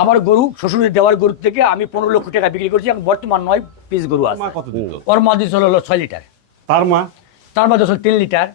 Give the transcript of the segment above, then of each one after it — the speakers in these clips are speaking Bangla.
আমার গরু শ্বশুরের দেওয়ার গরু থেকে আমি পনেরো লক্ষ টাকা বিক্রি করছি এখন বর্তমান নয় পিস গরু আছে। ওর মা দিয়েছিল হলো ছয় লিটার। তার মা? তার মা হলো তিন লিটার।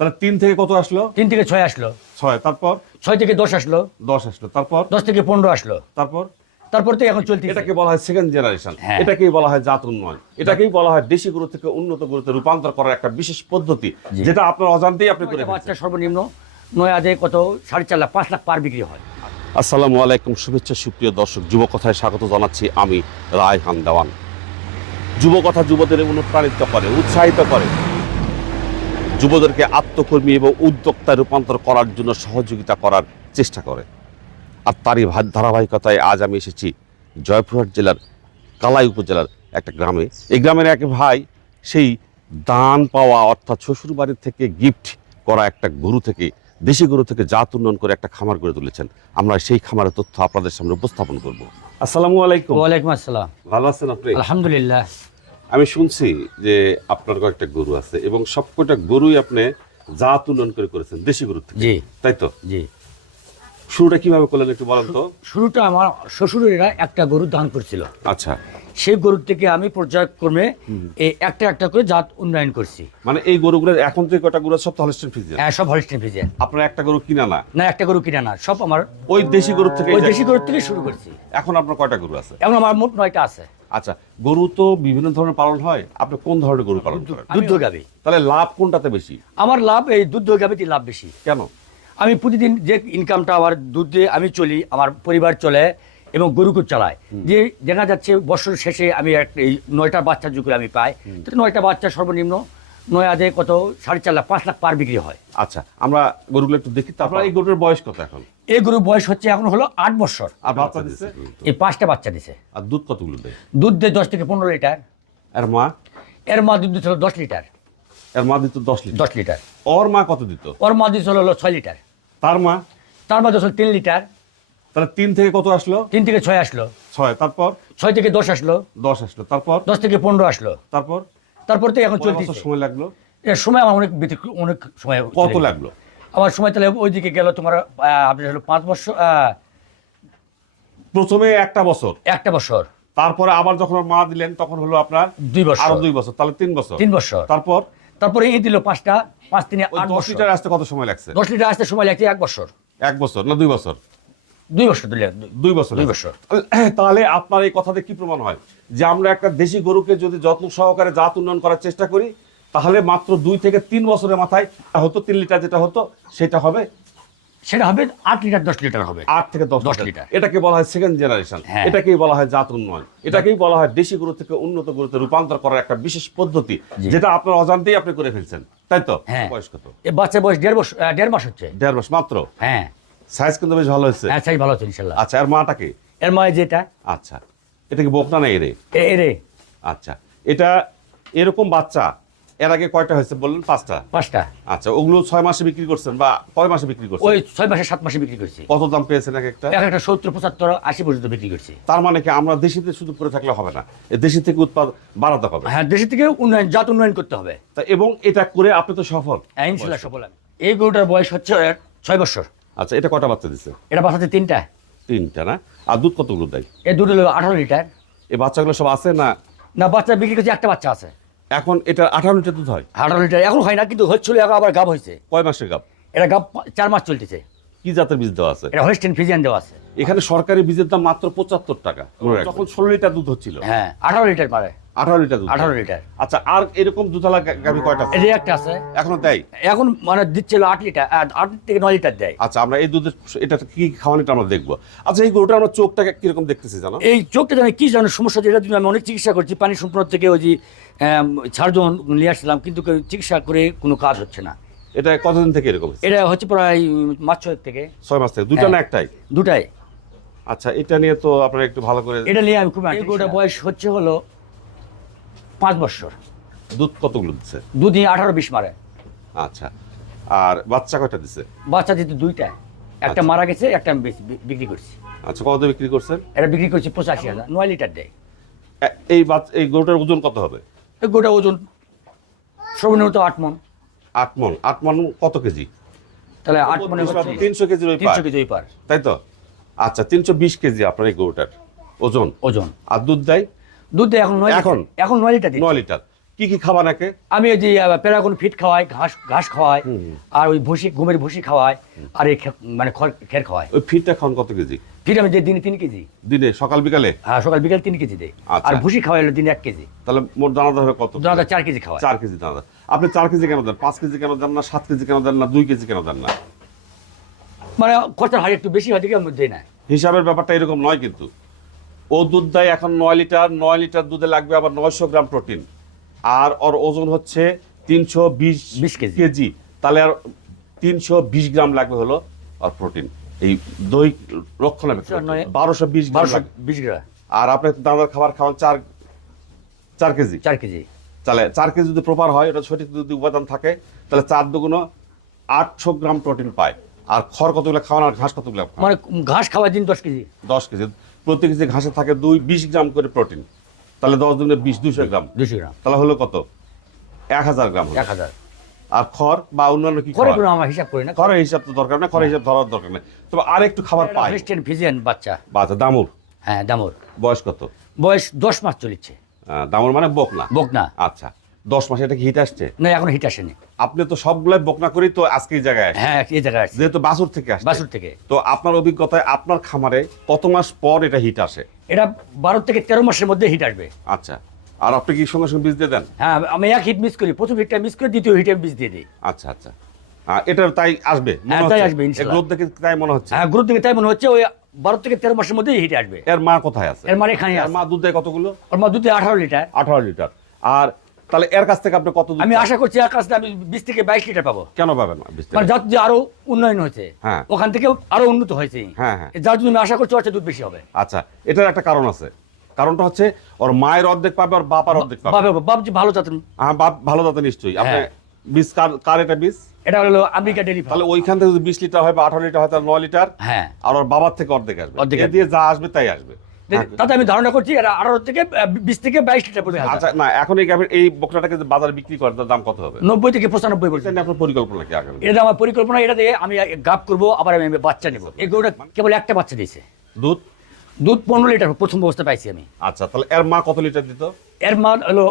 তাহলে তিন থেকে কত আসলো? তিন থেকে ছয় আসলো। ছয় তারপর? ছয় থেকে দশ আসলো। দশ আসলো তারপর? দশ থেকে পনেরো আসলো। তারপর? তারপর তো এখন চলতে এটাকে বলা হয় সেকেন্ড জেনারেশন হ্যাঁ। এটাকেই বলা হয় জাত উন্নয়ন এটাকেই বলা হয় দেশি গরু থেকে উন্নত গরুতে রূপান্তর করার একটা বিশেষ পদ্ধতি যেটা আপনার অজান্তেই আপনি করে বাচ্চা সর্বনিম্ন নয় আদে কত সাড়ে চার লাখ পাঁচ লাখ পার বিক্রি হয়। আসসালামু আলাইকুম, শুভেচ্ছা, সুপ্রিয় দর্শক, যুবকথায় স্বাগত জানাচ্ছি আমি রায়হান দেওয়ান। যুবকথা যুবদের অনুপ্রাণিত করে, উৎসাহিত করে। যুবদেরকে আত্মকর্মী এবং উদ্যোক্তায় রূপান্তর করার জন্য সহযোগিতা করার চেষ্টা করে। আর তারই ধারাবাহিকতায় আজ আমি এসেছি জয়পুরহাট জেলার কালাই উপজেলার একটা গ্রামে। এই গ্রামের এক ভাই সেই দান পাওয়া, অর্থাৎ শ্বশুর বাড়ির থেকে গিফট করা একটা গরু থেকে দেশি গরু থেকে জাত উন্নয়ন করে একটা খামার গড়ে তুলেছেন। আমরা সেই খামারের তথ্য আপনাদের সামনে উপস্থাপন করব। আসসালামু আলাইকুম। ওয়ালাইকুম আসসালাম। ভালো আছেন আপনি? আলহামদুলিল্লাহ। আমি শুনছি যে আপনার কয়েকটা গরু আছে এবং সবকটা গরুই আপনি জাত উন্নয়ন করে করেছেন দেশি গরু থেকে। জি। তাই তো? জি। শুরুটা কীভাবে করলেন একটু বলেন তো? শুরুটা আমার শ্বশুরেরা একটা গরু দান করছিল। আচ্ছা। সেই গরুর থেকে আমি পর্যায়ক্রমে এই একটা একটা করে জাত উন্নয়ন করছি। মানে এই গরুগুলো এখন থেকে কটা গরু সব হলস্টেন ফ্রিজিয়ান হ্যাঁ, সব হলিস্টিন ফিজেন আপনার একটা গরু কিনা না? না একটা গরু কিনা না সব আমার ওই দেশি গরু থেকে ওই দেশি গরুর থেকে শুরু করছি। এখন আপনার কয়টা গরু আছে? এখন আমার মোট নয়টা আছে। আচ্ছা গরু তো বিভিন্ন ধরনের পালন হয়। আপনি কোন ধরনের গরু পালন করেন? দুধ গাবি তাহলে লাভ কোনটাতে বেশি? আমার লাভ এই দুধ গাবিতে লাভ বেশি। কেন? আমি প্রতিদিন যে ইনকামটা আমার দুধ দিয়ে আমি চলি আমার পরিবার চলে এবং গরুকে চালায়। যে দেখা যাচ্ছে বছর শেষে আমি এক- এই নয়টা বাচ্চা যুগে আমি পাই তো নয়টা বাচ্চা সর্বনিম্ন নয় আদে কত সাড়ে চার লাখ পাঁচ লাখ পার বিক্রি হয়। আচ্ছা আমরা গরুগুলো একটু দেখি তারপর এই গরুর বয়স কত এখন? এই গরুর বয়স হচ্ছে এখন হলো আট বছর। আর বাচ্চা দিচ্ছে এই পাঁচটা বাচ্চা দিছে। আর দুধ কতগুলো দেয়? দুধ দেয় দশ থেকে পনেরো লিটার। আর মা? এর মা দুধ দিচ্ছিল দশ লিটার। এর মা দিত দশ লিটার। দশ লিটার। ওর মা কত দিত? ওর মা দিচ্ছিল হলো ছয় লিটার। তার মা? তার মা দিচ্ছিল তিন লিটার তাহলে তিন থেকে কত আসলো? তিন থেকে ছয় আসলো। ছয় তারপর? ছয় থেকে দশ আসলো। দশ আসলো তারপর? দশ থেকে পনেরো আসলো। তারপর? তারপর তো এখন বছর সময় লাগল? এর সময় আমার অনেক অনেক সময় কত লাগল? আমার সময় তাহলে ওইদিকে গেল তোমার আহ, আপনার হলো পাঁচ বছর আহ, প্রথমে একটা বছর। একটা বছর। তারপরে আবার যখন মা দিলেন তখন হলো আপনার দুই বছর। আরও দুই বছর তাহলে তিন বছর। তিন বছর। তারপর? তারপরে এই দিল পাঁচটা পাঁচ তিনে আট দশ লিটার আসতে কত সময় লাগছে? দশ লিটার আসতে সময় লাগছে এক বছর। এক বছর না দুই বছর? দুই বছর দিলে দুই বছর দুই। বছর। তাহলে আপনার এই কথাতে কি প্রমাণ হয়? যে আমরা একটা দেশি গরুকে যদি যত্ন সহকারে জাত উন্নয়ন করার চেষ্টা করি তাহলে মাত্র দুই থেকে তিন বছরের মাথায় হতো তিন লিটার যেটা হতো সেটা হবে সেটা হবে আট লিটার দশ লিটার হবে। আট থেকে দশ দশ লিটার। এটাকে বলা হয় সেকেন্ড জেনারেশন হ্যাঁ। এটাকেই বলা হয় জাত উন্নয়ন। এটাকেই বলা হয় দেশি গরু থেকে উন্নত গরুতে রূপান্তর করার একটা বিশেষ পদ্ধতি যেটা আপনার অজান্তেই আপনি করে ফেলছেন। তাই তো? হ্যাঁ। বয়স কত? এ বাচ্চার বয়স দেড় বছর দেড় মাস হচ্ছে। দেড় মাস মাত্র? হ্যাঁ। সাইজ কিন্তু বেশ ভালো হয়েছে। হ্যাঁ সাইজ ভালো হচ্ছে ইনশাল্লাহ। আচ্ছা আর মাটাকে এর মায় যেটা? আচ্ছা। এটা কি বোকনা না এরে এরে আচ্ছা। এটা এরকম বাচ্চা এর আগে কয়টা হয়েছে বললেন? পাঁচটা? পাঁচটা। আচ্ছা ওগুলো ছয় মাসে বিক্রি করছেন বা কয় মাসে বিক্রি করছেন? ওই ছয় মাসে সাত মাসে বিক্রি করছি। কত দাম পেয়েছেন এক একটা? এক একটা সত্তর পঁচাত্তর আশি পর্যন্ত বিক্রি করছি। তার মানে কি আমরা দেশিতে শুধু পড়ে থাকলে হবে না দেশি থেকে উৎপাদ বাড়াতে হবে? হ্যাঁ দেশের থেকে উন্নয়ন জাত উন্নয়ন করতে হবে। তা এবং এটা করে আপনি তো সফল। হ্যাঁ ইনশাল্লাহ সফল আমি। এই গরুটার বয়স হচ্ছে ছয় বছর। আচ্ছা এটা কটা বাচ্চা দিচ্ছে এটা বাসাতে তিনটা। তিনটা না? আর দুধ কতগুলো দেয়? এ দুটো হলো আঠারো লিটার। এই বাচ্চাগুলো সব আছে না না বাচ্চা বিক্রি করছে একটা বাচ্চা আছে। এখন এটা আঠারো লিটার দুধ হয়। আঠারো লিটার এখন হয় না কিন্তু হচ্ছিল এখন আবার গাব হয়েছে। কয় মাসের গাব? এটা গাব চার মাস চলতেছে। কি জাতের বীজ দেওয়া আছে? এটা হোয়েস্টেন ফিজিয়ান দেওয়া আছে। এখানে সরকারি বীজের দাম মাত্র পঁচাত্তর টাকা। যখন ষোলো লিটার দুধ হচ্ছিল। হ্যাঁ আঠারো লিটার পারে। আঠারো লিটার দুধ। আঠারো লিটার। আচ্ছা আর এরকম দুধালা গা- গাভী কয়টা আছে? এটা একটা আছে। এখনও দেয়? এখন মানে দিচ্ছিল আট লিটার আট থেকে নয় লিটার দেয়। আচ্ছা আমরা এই দুধের এটা কি কি খাওয়ানিটা আমরা দেখব। আচ্ছা এই গরুটা আমরা চোখটাকে কীরকম দেখতেছি জানো? এই চোখটা জানি কি জানো সমস্যা যেটা আমি অনেক চিকিৎসা করছি। পানি সম্পূর্ণ থেকে ওই যে ছাড়জন নিয়ে আসলাম কিন্তু চিকিৎসা করে কোনো কাজ হচ্ছে না। এটা কতদিন থেকে এরকম এটা হচ্ছে প্রায় মাস ছয়েক থেকে। ছয় মাস থেকে। দুইটা না হ্যাঁ। একটাই? দুটাই। আচ্ছা এটা নিয়ে তো আপনারা একটু ভালো করে এটা নিয়ে আমি খুব এই বয়স হচ্ছে হলো পাঁচ বছর। দুধ কতগুলো দিচ্ছে দুদিন আঠারো বিশ মারে। আচ্ছা। আর বাচ্চা কয়টা দিচ্ছে বাচ্চা দিতে দুইটা। একটা আচ্ছা। মারা গেছে একটা আমি বিক্রি করছি। আচ্ছা কত বিক্রি করছেন? এটা বিক্রি করছি পঁচাশি হাজার নয় লিটার দেয়। এই বাচ্চা এই গরুটার ওজন কত হবে? এই গরুটা ওজন সর্বনিম্ন তো আট মন। আট মন আট মন কত কেজি? তাহলে আট মনে তিনশো কেজির ওই তিনশো কেজি ওই পার। তাই তো? আচ্ছা তিনশো বিশ কেজি আপনার এই গরুটার ওজন। ওজন। আর দুধ দেয়? দুধ দেয় এখন নয় এখন? এখন নয় লিটার। নয় লিটার। কি কি খাবার নাকে? আমি ওই যে প্যারাগুন ফিট খাওয়াই ঘাস ঘাস খাওয়াই আর ওই ভুসি ঘুমের ভুসি খাওয়াই আর এই মানে খড় খের খাওয়াই। ওই ফিটটা খান কত কেজি? ফিট আমি যে দিনে তিন কেজি। দিনে? সকাল বিকালে? হ্যাঁ সকাল বিকাল তিন কেজি দেয় আচ্ছা। আর ভুসি খাওয়াই হলো দিনে এক কেজি। তাহলে মোট দানাদার হবে কত? দাদা চার কেজি খাওয়াই। চার কেজি দানাদার। আপনি চার কেজি কেন দেন? পাঁচ কেজি কেন দেন না? সাত কেজি কেন দেন না? দুই কেজি কেন দেন না? মানে খরচার হার একটু বেশি হয় দেখে আমি দেই না। হিসাবের ব্যাপারটা এরকম নয় কিন্তু। ও দুধ দেয় এখন নয় লিটার নয় লিটার দুধে লাগবে আবার নয়শো গ্রাম প্রোটিন। আর ওর ওজন হচ্ছে তিনশো বিশ 20 কেজি। কেজি। তাহলে আর তিনশো বিশ গ্রাম লাগবে হলো আর প্রোটিন। এই দই রক্ষণে নয়- বারোশো বিশ বারোশো বিশ গ্রাম। আর আপনি দানাদার খাবার খাওয়ান চার চার কেজি। চার কেজি। তাহলে চার কেজি যদি প্রপার হয় ওটা সঠিক যদি উপাদান থাকে তাহলে চার দুগুণ আটশো গ্রাম প্রোটিন পায়। আর খড় কতগুলো খাওয়ান আর ঘাস কতগুলো মানে ঘাস খাওয়ার দিন দশ কেজি। দশ কেজি। প্রতি কেজি ঘাসে থাকে দুই বিশ গ্রাম করে প্রোটিন। তাহলে দশ দিনে বিশ দুশো গ্রাম। দুশো গ্রাম। তাহলে হলো কত? এক হাজার গ্রাম এক হাজার। আর খড় বা অন্যান্য কি? কোনো আমার হিসাব করি না। খড়ের হিসাব তো দরকার নেই খড়ের হিসাব ধরার দরকার নেই। তবে আর একটু খাবার পাই। ওয়েস্টার্ন ফিজিয়ান বাচ্চা। বাচ্চা দামুর? হ্যাঁ দামর। বয়স কত? বয়স দশ মাস চলেছে দামুর মানে বকনা। বকনা। আচ্ছা। দশ মাসে এটা কি হিট আসছে? না এখন হিট আসেনি। আপনি তো সবগুলাই বকনা করি তো আজকে এই জায়গায় আসছে হ্যাঁ এই জায়গায় আছে যেহেতু বাসুর থেকে আসছে। বাসুর থেকে। তো আপনার অভিজ্ঞতায় আপনার খামারে কত মাস পর এটা হিট আসে? এটা বারো থেকে তেরো মাসের মধ্যে হিট আসবে। আচ্ছা। আর আপনি কি সঙ্গে সঙ্গে বীজ দিয়ে দেন? হ্যাঁ আমি এক হিট মিস করি। প্রথম হিটটা মিস করে দ্বিতীয় হিটে বীজ দিয়ে দিই। আচ্ছা আচ্ছা। এটার তাই আসবে? হ্যাঁ, তাই আসবে। গ্রোথ দেখে তাই মনে হচ্ছে? হ্যাঁ গ্রুপ থেকে তাই মনে হচ্ছে। ওই বারো থেকে তেরো মাসের মধ্যে হিটে আসবে। এর মা কোথায় আছে? এর মানে এখানে এর মা দুধ দেয় কতগুলো? ওর মা দুধে আঠারো লিটার। আঠারো লিটার। আর তাহলে এর কাছ থেকে আপনি কত দুধ আমি আশা করছি আর কাছে আমি বিশ থেকে বাইশ লিটার পাবো। কেন পাবেন মানে যার যে আরও উন্নয়ন হয়েছে হ্যাঁ। ওখান থেকে আরও উন্নত হয়েছে। হ্যাঁ, হ্যাঁ। যার জন্য আমি আশা করছি ওর দুধ বেশি হবে। আচ্ছা এটার একটা কারণ আছে। কারণটা হচ্ছে ওর মায়ের অর্ধেক পাবে আর বাবার অর্ধেক পাবে। বাবা বাবজি ভালো চাতেন হ্যাঁ বাপ ভালো দাতা নিশ্চয়ই। আপনি হ্যাঁ। বীজ কার কার এটা বীজ? এটা হলো আমেরিকা ডেরি তাহলে ওইখান থেকে যদি বিশ লিটার হয় বা আঠারো লিটার হয় তাহলে নয় লিটার। হ্যাঁ। আর ওর বাবার থেকে অর্ধেক আসবে। অর্ধেক দিয়ে যা আসবে তাই আসবে। তাতে আমি ধারণা করছি এরা আঠারো থেকে বিশ থেকে বাইশ লিটার পর্যন্ত আচ্ছা না এখন এই এই বকরাটাকে যে বাজারে বিক্রি করে দাম কত হবে? নব্বই থেকে পঁচানব্বই এটা পর্যন্ত আপনার পরিকল্পনা কি আগামী এটা আমার পরিকল্পনা এটা দিয়ে আমি গাপ করব আবার আমি বাচ্চা নেব। এই গরুটা কেবল একটা বাচ্চা দিয়েছে। দুধ? দুধ পনেরো লিটার প্রথম অবস্থা পাইছি আমি। আচ্ছা তাহলে এর মা কত লিটার দিত? এর মা হলো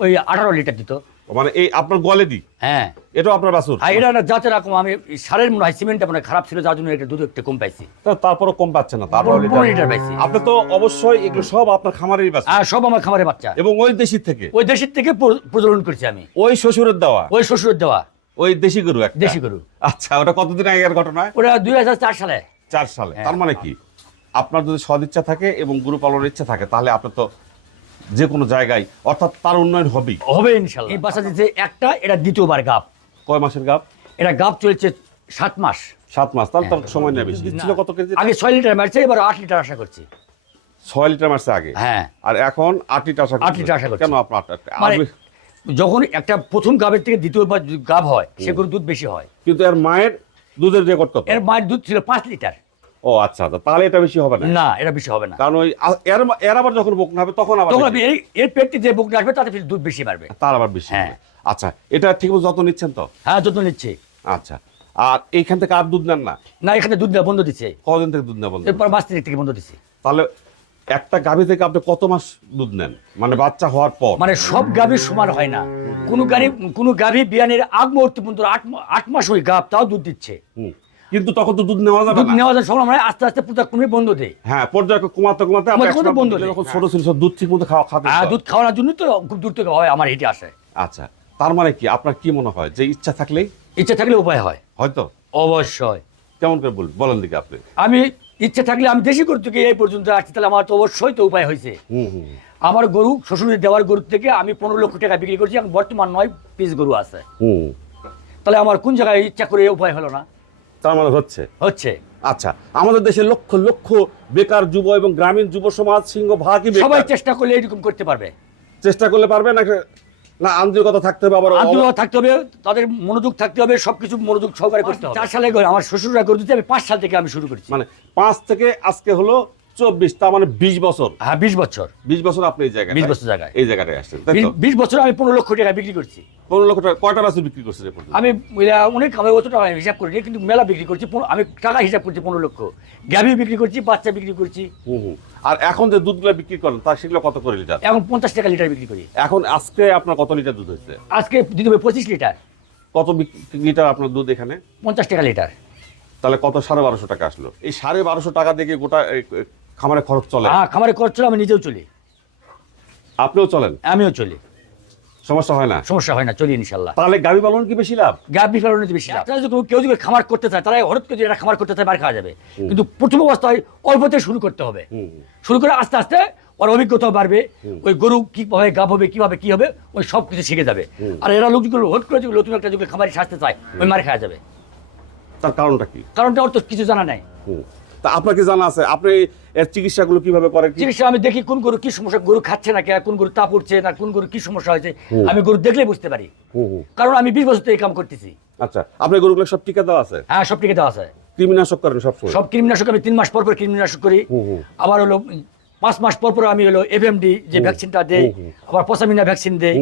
ওই আঠারো লিটার দিত। মানে এই আপনার গোয়ালে দি? হ্যাঁ। এটাও আপনার বাছুর। আর এটা না যাতে রকম আমি সারের মনে হয় সিমেন্টটা মানে খারাপ ছিল যার জন্য এটা দুধ একটু কম পাইছি। তারপরও কম পাচ্ছে না তারপর লিটার পাইছি। আপনি তো অবশ্যই এগুলো সব আপনার খামারেরই বাছুর। আর সব আমার খামারের বাচ্চা। এবং ওই দেশি থেকে? ওই দেশের থেকে প্র- প্রজনন করছি আমি। ওই শ্বশুরের দেওয়া? ওই শ্বশুরের দেওয়া। ওই দেশি গরু একটা? দেশি গরু। আচ্ছা ওটা কতদিন আগের ঘটনা? ওটা দুই হাজার চার সালে। চার সালে। হ্যাঁ। তার মানে কি? আপনার যদি সদিচ্ছা থাকে এবং গরু পালনের ইচ্ছা থাকে তাহলে আপনি তো যে কোনো জায়গায় অর্থাৎ তার উন্নয়ন হবেই। হবে ইনশাল্লাহ। এই বাচ্চা দিতে একটা এটা দ্বিতীয়বার গাপ কয় মাসের গাপ? এটা গাপ চলছে সাত মাস। সাত মাস তাহলে তার হ্যাঁ। সময় নেবে। দিচ্ছিল কত কেজি? আগে ছয় লিটার মারছে এবার আট লিটার আশা করছি। ছয় লিটার মাসে আগে? হ্যাঁ। আর এখন আট লিটার আশা আট লিটার আশা করছি। কেন আপনার? মানে যখন একটা প্রথম গাবের থেকে দ্বিতীয়বার গাব হয় সেগুলো দুধ বেশি হয়। কিন্তু এর মায়ের দুধের রেকর্ড কত? এর মায়ের দুধ ছিল পাঁচ লিটার। ও আচ্ছা আচ্ছা তাহলে এটা বেশি হবে না। না এটা বেশি হবে না। কারণ ওই এর এর আবার যখন বকনা হবে তখন আবার তখন এই- এর পেটটি যে বুকটা আসবে তাতে দুধ বেশি বাড়বে। তার আবার বেশি হ্যাঁ। আচ্ছা এটা ঠিক যত্ন নিচ্ছেন তো? হ্যাঁ যত্ন নিচ্ছে। আচ্ছা আর এইখান থেকে আর দুধ নেন না? না এখানে দুধ দেওয়া বন্ধ দিচ্ছে। কদিন থেকে দুধ নেওয়া বন্ধ এরপর মাস তিরিখ থেকে বন্ধ দিচ্ছে। তাহলে একটা গাভী থেকে আপনি কত মাস দুধ নেন? মানে বাচ্চা হওয়ার পর। মানে সব গাভী সমান হয় না। কোনো গাড়ি কোনো গাভী বিয়ানের আগ মুহূর্তে পর্যন্ত আট মা- আট মাস ওই গাভ তাও দুধ দিচ্ছে। হুম। কিন্তু তখন তো দুধ নেওয়া যাবে দুধ না। নেওয়া যায় সময় মানে আস্তে আস্তে পুজো কমে বন্ধ দেয়। হ্যাঁ পর্যায়ে কমাতে কমাতে কমাতে কমাতে বন্ধ বন্ধ নেই। যখন ছোট ছিল সব দুধ ঠিক মতো খাওয়া খাতে আর দুধ খাওয়ানোর জন্য তো খুব দূর থেকে হয় আমার হেঁটে আসে। আচ্ছা। তার মানে কি? আপনার কি মনে হয়? যে ইচ্ছা থাকলেই? ইচ্ছা থাকলে উপায় হয়। হয়তো? অবশ্যই। কেমন করে বল বলেন দিকে আপনি। আমি ইচ্ছা থাকলে আমি দেশি গরু থেকে এই পর্যন্ত আসছি তাহলে আমার তো অবশ্যই তো উপায় হয়েছে। আমার গরু শ্বশুরের দেওয়ার গরু থেকে আমি পনেরো লক্ষ টাকা বিক্রি করছি এখন বর্তমান নয় পিস গরু আছে। হুম। তাহলে আমার কোন জায়গায় ইচ্ছা করে উপায় হলো না? তার মানে হচ্ছে? হচ্ছে। আচ্ছা আমাদের দেশে লক্ষ লক্ষ বেকার যুব এবং গ্রামীণ যুব সমাজ সিংহ ভাগই সবাই চেষ্টা করলে এরকম করতে পারবে। চেষ্টা করলে পারবে না না আন্তরিকতা থাকতে হবে আবার আন্তরিক থাকতে হবে তাদের মনোযোগ থাকতে হবে সবকিছু মনোযোগ সহকারে করতে হবে। চার সালে করে আমার শ্বশুররা করে দিতে আমি পাঁচ সাল থেকে আমি শুরু করেছি। মানে পাঁচ থেকে আজকে হলো চব্বিশ তার মানে বিশ বছর। হ্যাঁ বিশ বছর। বিশ বছর আপনি এই জায়গায় 20 বছর জায়গায়। এই জায়গাটায় আসছেন বিশ- বিশ বছর আমি পনেরো লক্ষ টাকা বিক্রি করছি। পনেরো লক্ষ টাকা কয়টা বাছুর বিক্রি করছেন আমি অনেক আমি অত টাকা হিসাব করিনি কিন্তু মেলা বিক্রি করছি আমি টাকা হিসাব করছি পনেরো লক্ষ। গ্যাবি বিক্রি করছি বাচ্চা বিক্রি করছি। হুম। আর এখন যে দুধগুলো বিক্রি করেন তার সেগুলো কত করে লিটার? এখন পঞ্চাশ টাকা লিটার বিক্রি করি। এখন আজকে আপনার কত লিটার দুধ হয়েছে? আজকে দিতে হবে পঁচিশ লিটার। কত লিটার আপনার দুধ এখানে? পঞ্চাশ টাকা লিটার। তাহলে কত সাড়ে বারোশো টাকা আসলো। এই সাড়ে বারোশো টাকা কি গোটা খামারে খরচ চলে। হ্যাঁ খামারে খরচ চলে আমি নিজেও চলি। আপনিও চলেন? আমিও চলি। সমস্যা হয় না? সমস্যা হয় না চলি ইনশাল্লাহ তাহলে গাভী পালন কি বেশি লাভ? গাভী ফেলানো বেশি লাভ। যদি কেউ যদি খামার করতে চায় তারা হঠাৎ করে একটা খামার করতে চায় মার খাওয়া যাবে। কিন্তু প্রথম অবস্থায় অল্পতে শুরু করতে হবে। শুরু করে আস্তে আস্তে ওর অভিজ্ঞতা বাড়বে। ওই গরু কীভাবে গাভ হবে কীভাবে কি হবে ওই সব কিছু শিখে যাবে। আর এরা লোকগুলো হট করে যদি নতুন একটা যুগে খামারি সাজতে চায় ওই মার খাওয়া যাবে। তার কারণটা কি? কারণটা ওর তো কিছু জানা নাই। তা আপনার কি জানা আছে? আপনি এর চিকিৎসাগুলো কীভাবে করেন? চিকিৎসা আমি দেখি কোন গরু কি সমস্যা গরু খাচ্ছে না কোন গরু তা পড়ছে না কোন গরু কি সমস্যা হয়েছে আমি গরু দেখলেই বুঝতে পারি। কারণ আমি বিশ বছর এই কাম করতেছি। আচ্ছা আপনার গরুগুলো সব টিকা দেওয়া আছে? হ্যাঁ সব টিকে দেওয়া আছে। কৃমিনাশক করেন সব সব কৃমিনাশক আমি তিন মাস পর পর কৃমিনাশক করি। আবার হলো পাঁচ মাস পর পর আমি হলো এফএমডি যে ভ্যাকসিনটা দেই আবার পসামিনা ভ্যাকসিন দেই।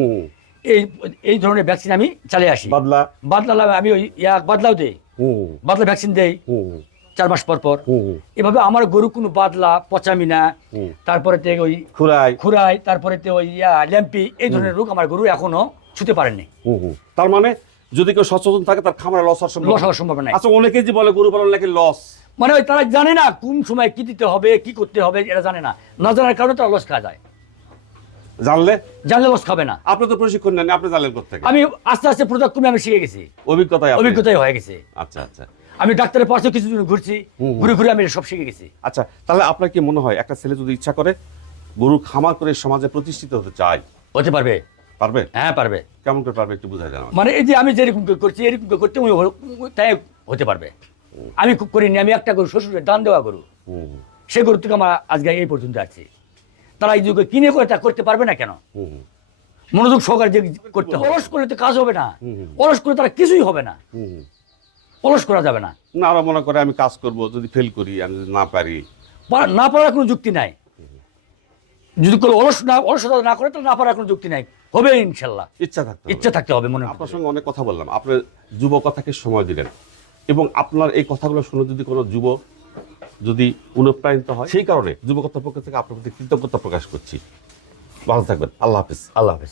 এই এই ধরনের ভ্যাকসিন আমি চালিয়ে আসি। বাদলা? বাদলা আমি ওই বাদলাও দেই। বাদলা ভ্যাকসিন দেই। চার মাস পর পর। এভাবে আমার গরু কোনো বাদলা পচামিনা। তারপরে ওই খুরাই খুরাই তারপরে ওই ল্যাম্পি এই ধরনের রোগ আমার গরু এখনও ছুতে পারেনি। হুম, হুম। তার মানে যদি কেউ সচেতন থাকে তার খামারে লস হওয়ার সম্ভাবনা লস হওয়ার সম্ভাবনা নাই। আচ্ছা অনেকে যে বলে গরু পালন নাকি লস মানে ওই তারা জানে না কোন সময় কি দিতে হবে কি করতে হবে এটা জানে না। না জানার কারণে তারা লস খাওয়া যায়। জানলে? জানলে লস খাবে না। আপনি তো প্রশিক্ষণ নেন আপনি জানলেন কোথেকে আমি আস্তে আস্তে কমে আমি শিখে গেছি। অভিজ্ঞতায় অভিজ্ঞতাই হয়ে গেছে। আচ্ছা আচ্ছা। আমি ডাক্তারের পাশে কিছুদিন ঘুরছি ঘুরে ঘুরে আমি সব শিখে গেছি। আচ্ছা তাহলে আপনার কি মনে হয় একটা ছেলে যদি ইচ্ছা করে গরু খামার করে সমাজে প্রতিষ্ঠিত হতে চায়? হতে পারবে। পারবে? হ্যাঁ পারবে। কেমন করে পারবে একটু বুঝাই জানা মানে এই যে আমি যেরকম করছি এরকম করতে তাই হতে পারবে। আমি খুব করিনি আমি একটা গরু শ্বশুরের দান দেওয়া গরু। সে গরু থেকে আমার আজকে এই পর্যন্ত আছি। তারা এই যুগে কিনে করে তা করতে পারবে না কেন? মনোযোগ সহকারে যে করতে হবে। অলস করলে তো কাজ হবে না। অলস করলে তারা কিছুই হবে না। অলস করা যাবে না। না ওরা মনে করে আমি কাজ করব যদি ফেল করি আমি যদি না পারি। পারা- না পারার কোনো যুক্তি নাই। যদি কোনো অলস না অলসতা না করে তাহলে না পারার কোনো যুক্তি নাই। হবে ইনশাল্লাহ। ইচ্ছা থাকতে ইচ্ছা থাকতে হবে মনে আপনার সঙ্গে অনেক কথা বললাম। আপনি যুব কথাকে সময় দিলেন। এবং আপনার এই কথাগুলো শুনে যদি কোনো যুব যদি অনুপ্রাণিত হয় সেই কারণে যুবকতার পক্ষ থেকে আপনার প্রতি কৃতজ্ঞতা প্রকাশ করছি। ভালো থাকবেন। আল্লাহ হাফিজ। আল্লাহ হাফেজ।